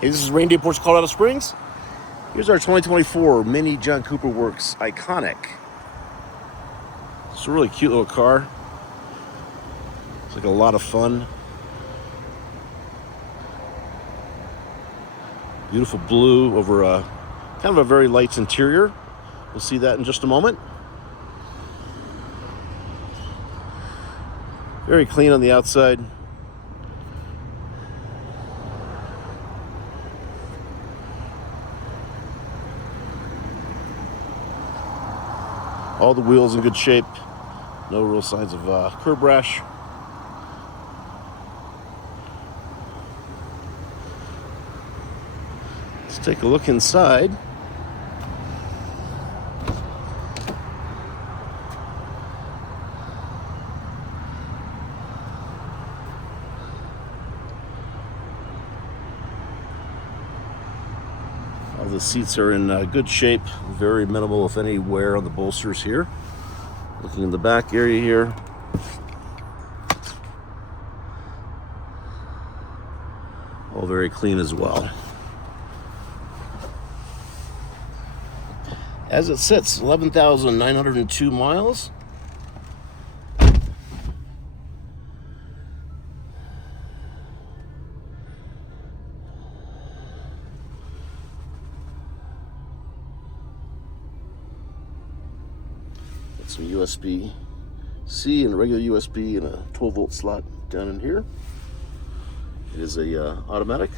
Hey, this is Reindeer Porch, Colorado Springs. Here's our 2024 Mini John Cooper Works Iconic. It's a really cute little car. It's like a lot of fun. Beautiful blue over a kind of a very light interior. We'll see that in just a moment. Very clean on the outside. All the wheels in good shape. No real signs of curb rash. Let's take a look inside. All the seats are in good shape, very minimal, if any, wear on the bolsters here. Looking in the back area here. All very clean as well. As it sits, 11,902 miles. Some USB-C and a regular USB and a 12-volt slot down in here. It is a automatic.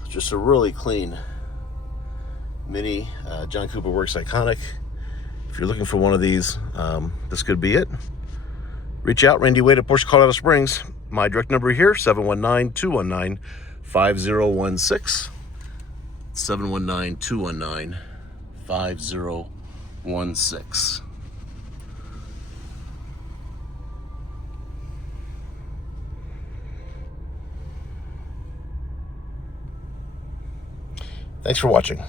It's just a really clean Mini John Cooper Works Iconic. If you're looking for one of these, this could be it. Reach out, Randy Wade at Porsche Colorado Springs. My direct number here, 719-219-5016. 719-219-5016. Thanks for watching.